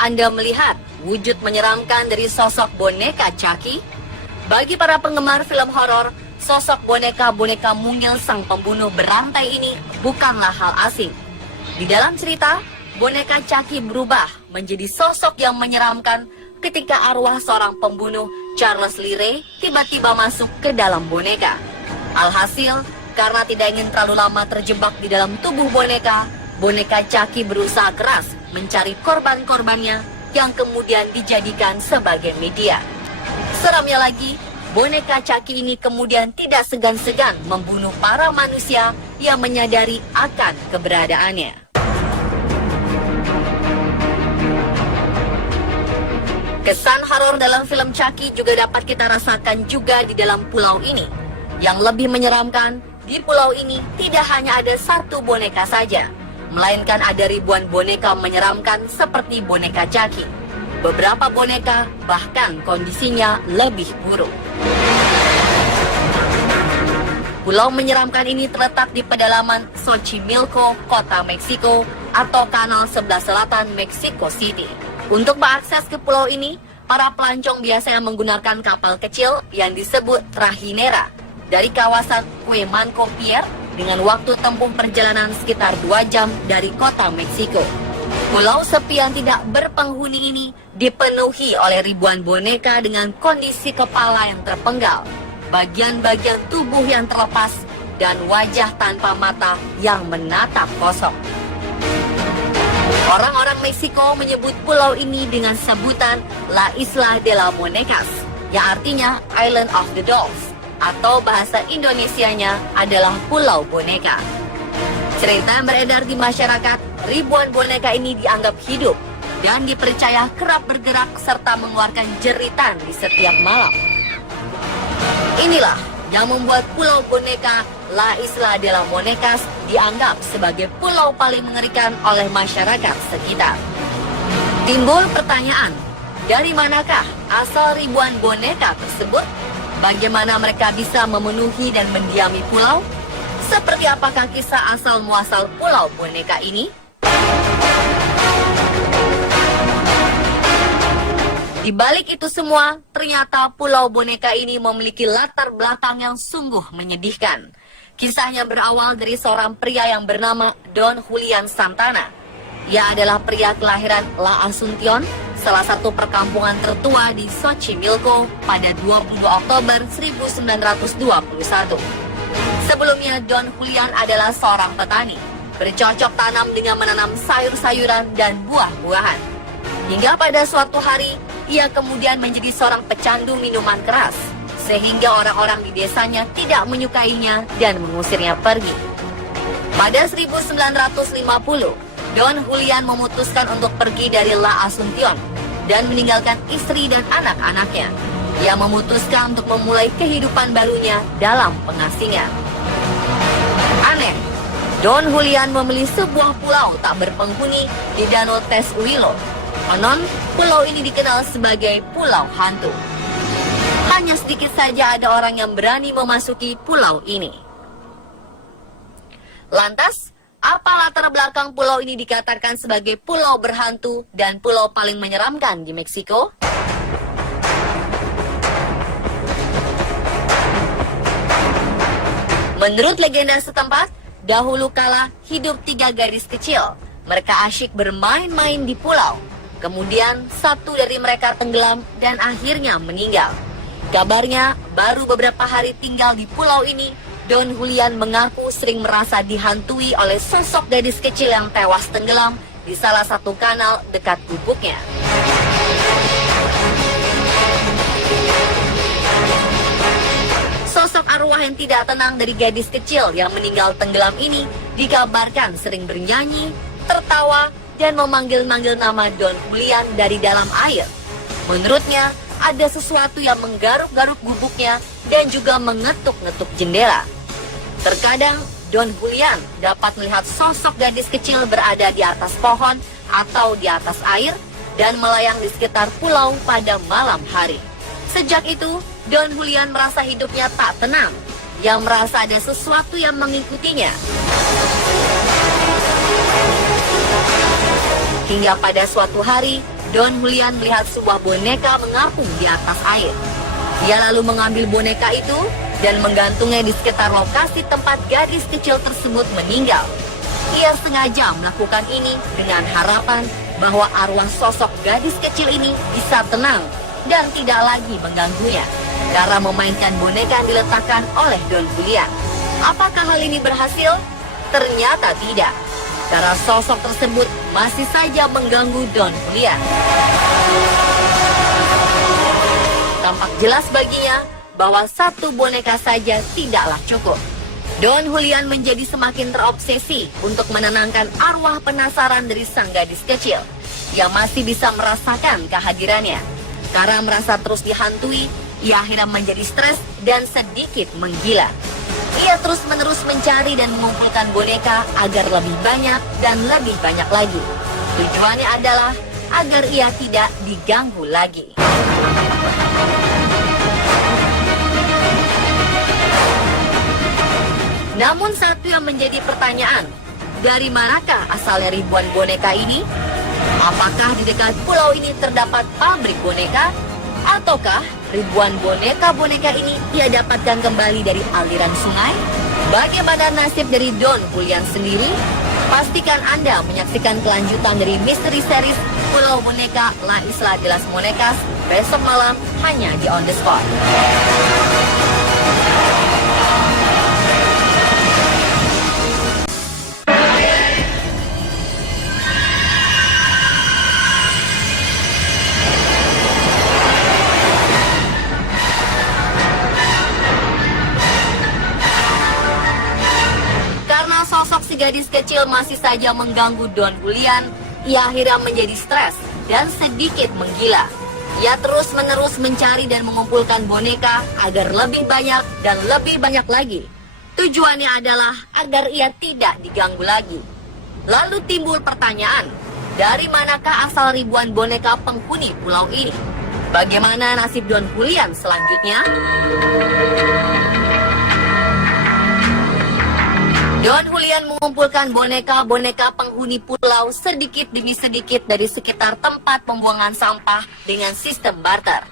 Pernahkah Anda melihat wujud menyeramkan dari sosok boneka Chucky? Bagi para penggemar film horor, sosok boneka-boneka mungil sang pembunuh berantai ini bukanlah hal asing. Di dalam cerita, boneka Chucky berubah menjadi sosok yang menyeramkan ketika arwah seorang pembunuh, Charles Lee Ray, tiba-tiba masuk ke dalam boneka. Alhasil, karena tidak ingin terlalu lama terjebak di dalam tubuh boneka, boneka Chucky berusaha keras mencari korban-korbannya yang kemudian dijadikan sebagai media. Seramnya lagi, boneka Chucky ini kemudian tidak segan-segan membunuh para manusia yang menyadari akan keberadaannya. Kesan horor dalam film Chucky juga dapat kita rasakan juga di dalam pulau ini. Yang lebih menyeramkan, di pulau ini tidak hanya ada satu boneka saja, melainkan ada ribuan boneka menyeramkan seperti boneka Chucky. Beberapa boneka bahkan kondisinya lebih buruk. Pulau menyeramkan ini terletak di pedalaman Xochimilco, kota Meksiko, atau Kanal Sebelah Selatan, Mexico City. Untuk mengakses ke pulau ini, para pelancong biasanya menggunakan kapal kecil yang disebut trajinera dari kawasan Cuemanco Pier dengan waktu tempuh perjalanan sekitar 2 jam dari kota Meksiko. Pulau sepi yang tidak berpenghuni ini dipenuhi oleh ribuan boneka dengan kondisi kepala yang terpenggal, bagian-bagian tubuh yang terlepas, dan wajah tanpa mata yang menatap kosong. Orang-orang Meksiko menyebut pulau ini dengan sebutan La Isla de la Monecas, yang artinya Island of the Dolls, atau bahasa Indonesianya adalah Pulau Boneka. Cerita yang beredar di masyarakat, ribuan boneka ini dianggap hidup dan dipercaya kerap bergerak serta mengeluarkan jeritan di setiap malam. Inilah yang membuat Pulau Boneka La Isla de la Monecas dianggap sebagai pulau paling mengerikan oleh masyarakat sekitar. Timbul pertanyaan, dari manakah asal ribuan boneka tersebut? Bagaimana mereka bisa memenuhi dan mendiami pulau? Seperti apakah kisah asal muasal Pulau Boneka ini? Di balik itu semua, ternyata Pulau Boneka ini memiliki latar belakang yang sungguh menyedihkan. Kisahnya berawal dari seorang pria yang bernama Don Julian Santana. Ia adalah pria kelahiran La Asuncion, salah satu perkampungan tertua di Xochimilco pada 20 Oktober 1921. Sebelumnya, Don Julian adalah seorang petani, bercocok tanam dengan menanam sayur-sayuran dan buah-buahan. Hingga pada suatu hari, ia kemudian menjadi seorang pecandu minuman keras, sehingga orang-orang di desanya tidak menyukainya dan mengusirnya pergi. Pada 1950, Don Julian memutuskan untuk pergi dari La Asuncion dan meninggalkan istri dan anak-anaknya. Ia memutuskan untuk memulai kehidupan barunya dalam pengasingan. Aneh, Don Julian memilih sebuah pulau tak berpenghuni di Danau Tesuilo. Konon, pulau ini dikenal sebagai Pulau Hantu. Hanya sedikit saja ada orang yang berani memasuki pulau ini. Lantas, apa latar belakang pulau ini dikatakan sebagai pulau berhantu dan pulau paling menyeramkan di Meksiko? Menurut legenda setempat, dahulu kala hidup 3 gadis kecil. Mereka asyik bermain-main di pulau. Kemudian satu dari mereka tenggelam dan akhirnya meninggal. Kabarnya, baru beberapa hari tinggal di pulau ini, Don Julian mengaku sering merasa dihantui oleh sosok gadis kecil yang tewas tenggelam di salah satu kanal dekat gubuknya. Sosok arwah yang tidak tenang dari gadis kecil yang meninggal tenggelam ini dikabarkan sering bernyanyi, tertawa, dan memanggil-manggil nama Don Julian dari dalam air. Menurutnya, ada sesuatu yang menggaruk-garuk gubuknya dan juga mengetuk-ngetuk jendela. Terkadang, Don Julian dapat melihat sosok gadis kecil berada di atas pohon atau di atas air dan melayang di sekitar pulau pada malam hari. Sejak itu, Don Julian merasa hidupnya tak tenang. Ia merasa ada sesuatu yang mengikutinya. Hingga pada suatu hari, Don Julian melihat sebuah boneka mengapung di atas air. Ia lalu mengambil boneka itu dan menggantungnya di sekitar lokasi tempat gadis kecil tersebut meninggal. Ia sengaja melakukan ini dengan harapan bahwa arwah sosok gadis kecil ini bisa tenang dan tidak lagi mengganggunya cara memainkan boneka yang diletakkan oleh Don Julian. Apakah hal ini berhasil? Ternyata tidak, karena sosok tersebut masih saja mengganggu Don Julian. Tampak jelas baginya bahwa satu boneka saja tidaklah cukup. Don Julian menjadi semakin terobsesi untuk menenangkan arwah penasaran dari sang gadis kecil yang masih bisa merasakan kehadirannya. Karena merasa terus dihantui, ia akhirnya menjadi stres dan sedikit menggila. Ia terus-menerus mencari dan mengumpulkan boneka agar lebih banyak dan lebih banyak lagi. Tujuannya adalah agar ia tidak diganggu lagi. Namun satu yang menjadi pertanyaan, dari manakah asalnya ribuan boneka ini? Apakah di dekat pulau ini terdapat pabrik boneka? Ataukah ribuan boneka-boneka ini ia dapatkan kembali dari aliran sungai? Bagaimana nasib dari Don Julian sendiri? Pastikan Anda menyaksikan kelanjutan dari misteri series Pulau Boneka La Isla de las Monecas besok malam hanya di On The Spot. Sosok si gadis kecil masih saja mengganggu Don Julian, ia akhirnya menjadi stres dan sedikit menggila. Ia terus-menerus mencari dan mengumpulkan boneka agar lebih banyak dan lebih banyak lagi. Tujuannya adalah agar ia tidak diganggu lagi. Lalu timbul pertanyaan, dari manakah asal ribuan boneka penghuni pulau ini? Bagaimana nasib Don Julian selanjutnya? Don Julian mengumpulkan boneka-boneka penghuni pulau sedikit demi sedikit dari sekitar tempat pembuangan sampah dengan sistem barter.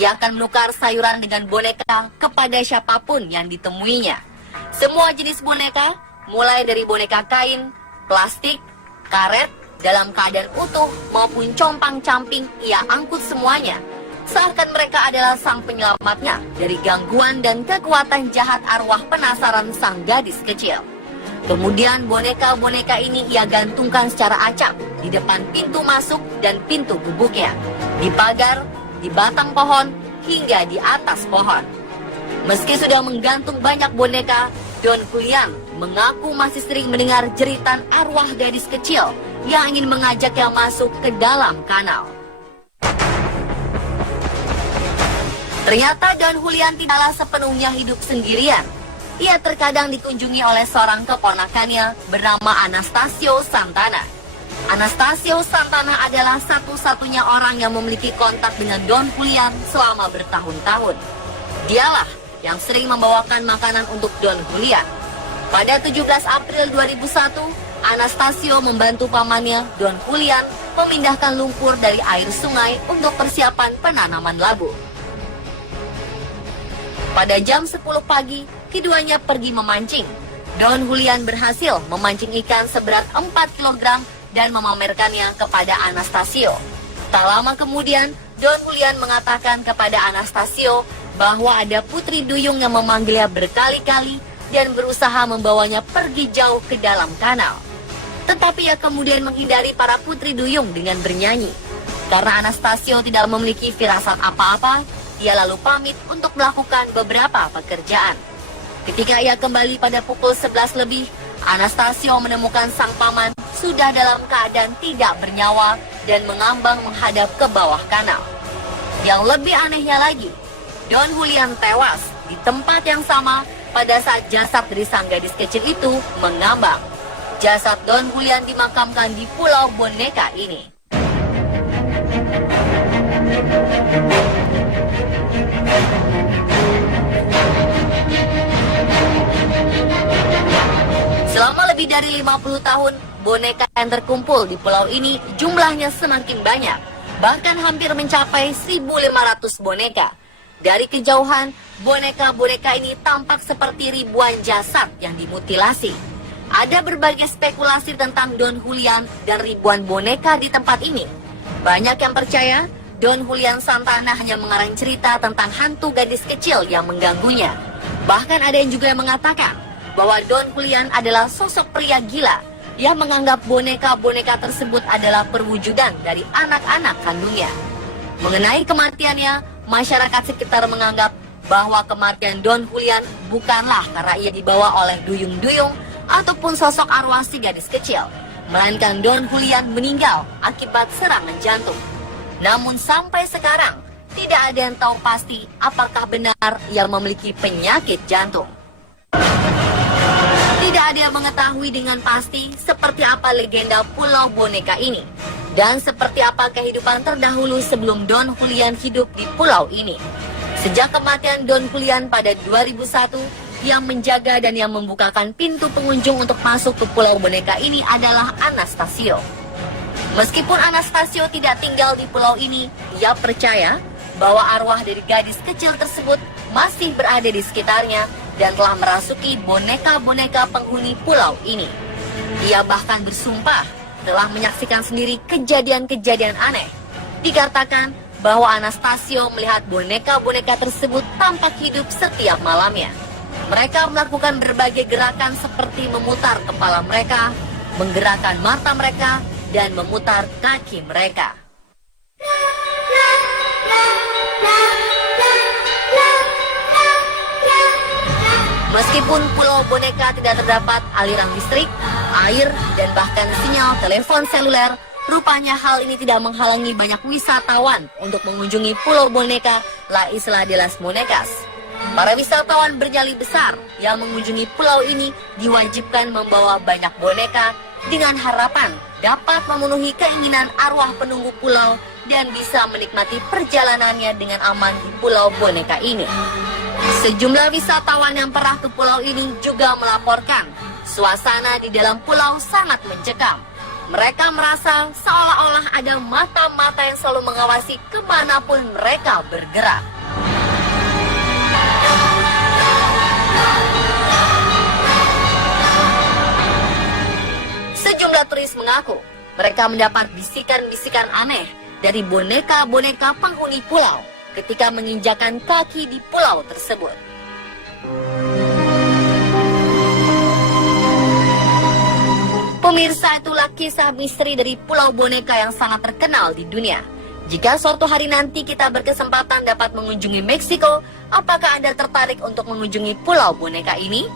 Ia akan menukar sayuran dengan boneka kepada siapapun yang ditemuinya. Semua jenis boneka, mulai dari boneka kain, plastik, karet, dalam keadaan utuh maupun compang-camping, ia angkut semuanya. Seakan mereka adalah sang penyelamatnya dari gangguan dan kekuatan jahat arwah penasaran sang gadis kecil. Kemudian boneka-boneka ini ia gantungkan secara acak di depan pintu masuk dan pintu gubuknya, di pagar, di batang pohon, hingga di atas pohon. Meski sudah menggantung banyak boneka, Don Julian mengaku masih sering mendengar jeritan arwah gadis kecil yang ingin mengajaknya masuk ke dalam kanal. Ternyata Don Julian tidaklah sepenuhnya hidup sendirian. Ia terkadang dikunjungi oleh seorang keponakannya bernama Anastasio Santana. Anastasio Santana adalah satu-satunya orang yang memiliki kontak dengan Don Julian selama bertahun-tahun. Dialah yang sering membawakan makanan untuk Don Julian. Pada 17 April 2001, Anastasio membantu pamannya, Don Julian, memindahkan lumpur dari air sungai untuk persiapan penanaman labu. Pada jam 10 pagi, keduanya pergi memancing. Don Julian berhasil memancing ikan seberat 4 kg dan memamerkannya kepada Anastasio. Tak lama kemudian, Don Julian mengatakan kepada Anastasio bahwa ada putri duyung yang memanggilnya berkali-kali dan berusaha membawanya pergi jauh ke dalam kanal. Tetapi ia kemudian menghindari para putri duyung dengan bernyanyi. Karena Anastasio tidak memiliki firasat apa-apa, ia lalu pamit untuk melakukan beberapa pekerjaan. Ketika ia kembali pada pukul 11 lebih, Anastasio menemukan sang paman sudah dalam keadaan tidak bernyawa dan mengambang menghadap ke bawah kanal. Yang lebih anehnya lagi, Don Julian tewas di tempat yang sama pada saat jasad dari sang gadis kecil itu mengambang. Jasad Don Julian dimakamkan di Pulau Boneka ini. Selama lebih dari 50 tahun, boneka yang terkumpul di pulau ini jumlahnya semakin banyak. bahkan hampir mencapai 1.500 boneka. Dari kejauhan, boneka-boneka ini tampak seperti ribuan jasad yang dimutilasi. Ada berbagai spekulasi tentang Don Julian dan ribuan boneka di tempat ini. Banyak yang percaya Don Julian Santana hanya mengarang cerita tentang hantu gadis kecil yang mengganggunya. Bahkan ada yang juga yang mengatakan bahwa Don Julian adalah sosok pria gila yang menganggap boneka-boneka tersebut adalah perwujudan dari anak-anak kandungnya. Mengenai kematiannya, masyarakat sekitar menganggap bahwa kematian Don Julian bukanlah karena ia dibawa oleh duyung-duyung ataupun sosok arwah si gadis kecil, melainkan Don Julian meninggal akibat serangan jantung. Namun sampai sekarang, tidak ada yang tahu pasti apakah benar ia memiliki penyakit jantung. Tidak ada yang mengetahui dengan pasti seperti apa legenda Pulau Boneka ini, dan seperti apa kehidupan terdahulu sebelum Don Julian hidup di pulau ini. Sejak kematian Don Julian pada 2001, yang menjaga dan yang membukakan pintu pengunjung untuk masuk ke Pulau Boneka ini adalah Anastasio. Meskipun Anastasio tidak tinggal di pulau ini, ia percaya bahwa arwah dari gadis kecil tersebut masih berada di sekitarnya dan telah merasuki boneka-boneka penghuni pulau ini. Ia bahkan bersumpah telah menyaksikan sendiri kejadian-kejadian aneh. Dikatakan bahwa Anastasio melihat boneka-boneka tersebut tampak hidup setiap malamnya. Mereka melakukan berbagai gerakan seperti memutar kepala mereka, menggerakkan mata mereka, dan memutar kaki mereka. Meskipun Pulau Boneka tidak terdapat aliran listrik, air, dan bahkan sinyal telepon seluler, rupanya hal ini tidak menghalangi banyak wisatawan untuk mengunjungi Pulau Boneka, La Isla de las Monecas. Para wisatawan bernyali besar yang mengunjungi pulau ini diwajibkan membawa banyak boneka dengan harapan dapat memenuhi keinginan arwah penunggu pulau dan bisa menikmati perjalanannya dengan aman di Pulau Boneka ini. Sejumlah wisatawan yang pernah ke pulau ini juga melaporkan suasana di dalam pulau sangat mencekam. Mereka merasa seolah-olah ada mata-mata yang selalu mengawasi kemanapun mereka bergerak. Sejumlah turis mengaku mereka mendapat bisikan-bisikan aneh dari boneka-boneka penghuni pulau ketika menginjakan kaki di pulau tersebut. Pemirsa, itulah kisah misteri dari Pulau Boneka yang sangat terkenal di dunia. Jika suatu hari nanti kita berkesempatan dapat mengunjungi Meksiko, apakah Anda tertarik untuk mengunjungi Pulau Boneka ini?